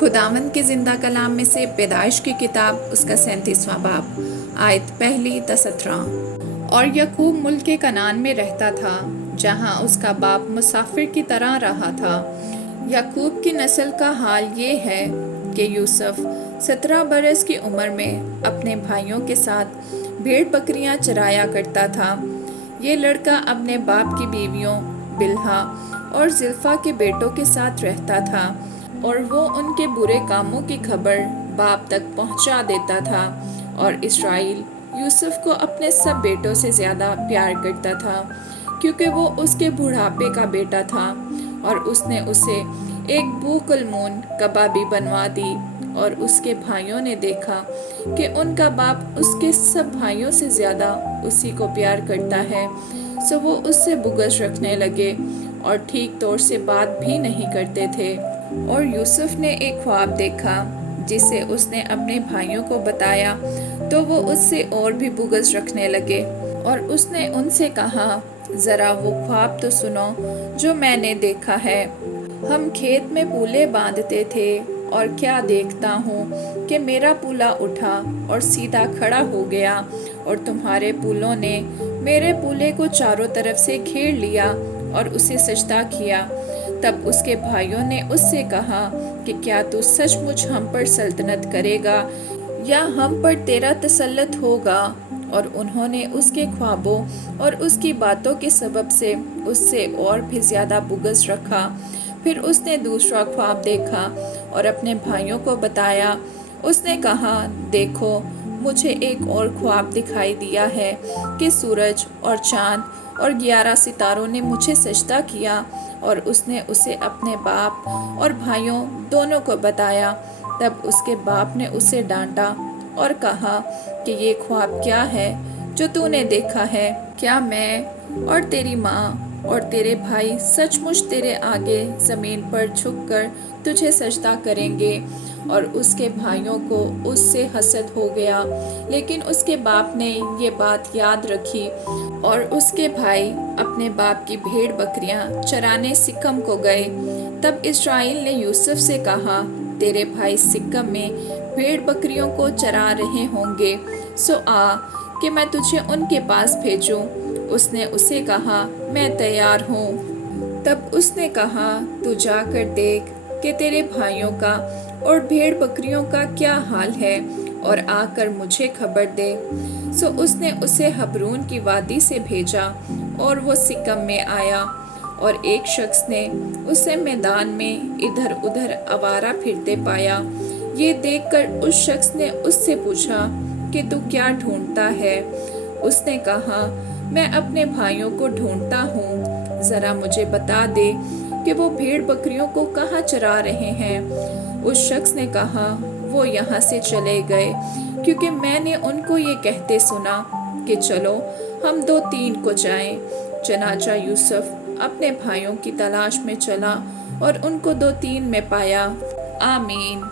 خداوند کے زندہ کلام میں سے پیدائش کی کتاب اس کا 37واں باب آیت 1 تا 17۔ اور یعقوب ملک کنعان میں رہتا تھا جہاں اس کا باپ مسافر کی طرح رہا تھا۔ یعقوب کی نسل کا حال یہ ہے کہ یوسف 17 برس کی عمر میں اپنے بھائیوں کے ساتھ بھیڑ بکریاں چرایا کرتا تھا۔ یہ لڑکا اپنے باپ کی بیویوں بلہا اور زلفا کے بیٹوں کے ساتھ رہتا تھا، اور وہ ان کے برے کاموں کی خبر باپ تک پہنچا دیتا تھا۔ اور اسرائیل یوسف کو اپنے سب بیٹوں سے زیادہ پیار کرتا تھا، کیونکہ وہ اس کے بڑھاپے کا بیٹا تھا، اور اس نے اسے ایک بوقلمون کبابی بنوا دی۔ اور اس کے بھائیوں نے دیکھا کہ ان کا باپ اس کے سب بھائیوں سے زیادہ اسی کو پیار کرتا ہے، سو وہ اس سے بغض رکھنے لگے اور ٹھیک طور سے بات بھی نہیں کرتے تھے۔ اور یوسف نے ایک خواب دیکھا جسے اس نے اپنے بھائیوں کو بتایا، تو وہ اس سے اور بھی بغض رکھنے لگے، اور اس نے ان سے کہا، ذرا وہ خواب تو سنو جو میں نے دیکھا ہے۔ ہم کھیت میں پولے باندھتے تھے، اور کیا دیکھتا ہوں کہ میرا پولا اٹھا اور سیدھا کھڑا ہو گیا، اور تمہارے پولوں نے میرے پولے کو چاروں طرف سے گھیر لیا اور اسے سجدہ کیا۔ تب اس کے بھائیوں نے اس سے کہا کہ کیا تو سچ مچ ہم پر سلطنت کرے گا یا ہم پر تیرا تسلط ہوگا؟ اور انہوں نے اس کے خوابوں اور اس کی باتوں کے سبب سے اس سے اور بھی زیادہ بغض رکھا۔ پھر اس نے دوسرا خواب دیکھا اور اپنے بھائیوں کو بتایا۔ اس نے کہا، دیکھو، مجھے ایک اور خواب دکھائی دیا ہے کہ سورج اور چاند اور 11 ستاروں نے مجھے سجدہ کیا۔ اور اس نے اسے اپنے باپ اور بھائیوں دونوں کو بتایا۔ تب اس کے باپ نے اسے ڈانٹا اور کہا کہ یہ خواب کیا ہے جو تو نے دیکھا ہے؟ کیا میں اور تیری ماں اور تیرے بھائی سچ مچ تیرے آگے زمین پر جھک کر تجھے سجدہ کریں گے؟ اور اس کے بھائیوں کو اس سے حسد ہو گیا، لیکن اس کے باپ نے یہ بات یاد رکھی، اور اس کے بھائی اپنے باپ کی بھیڑ بکریاں چرانے سکم کو گئے۔ تب اسرائیل نے یوسف سے کہا، تیرے بھائی سکم میں بھیڑ بکریوں کو چرا رہے ہوں گے، سو آ کہ میں تجھے ان کے پاس بھیجوں۔ اس نے اسے کہا، میں تیار ہوں۔ تب اس نے کہا، تو جا کر دیکھ کہ تیرے بھائیوں کا اور بھیڑ بکریوں کا کیا حال ہے، اور آ کر مجھے خبر دے۔ سو اس نے اسے حبرون کی وادی سے بھیجا، اور وہ سکم میں آیا، اور ایک شخص نے اسے میدان میں ادھر ادھر آوارہ پھرتے پایا۔ یہ دیکھ کر اس شخص نے اس سے پوچھا کہ تو کیا ڈھونڈتا ہے؟ اس نے کہا، میں اپنے بھائیوں کو ڈھونڈتا ہوں، ذرا مجھے بتا دے کہ وہ بھیڑ بکریوں کو کہاں چرا رہے ہیں۔ اس شخص نے کہا، وہ یہاں سے چلے گئے، کیونکہ میں نے ان کو یہ کہتے سنا کہ چلو ہم 2-3 کو جائیں۔ چنانچہ یوسف اپنے بھائیوں کی تلاش میں چلا اور ان کو 2-3 میں پایا۔ آمین۔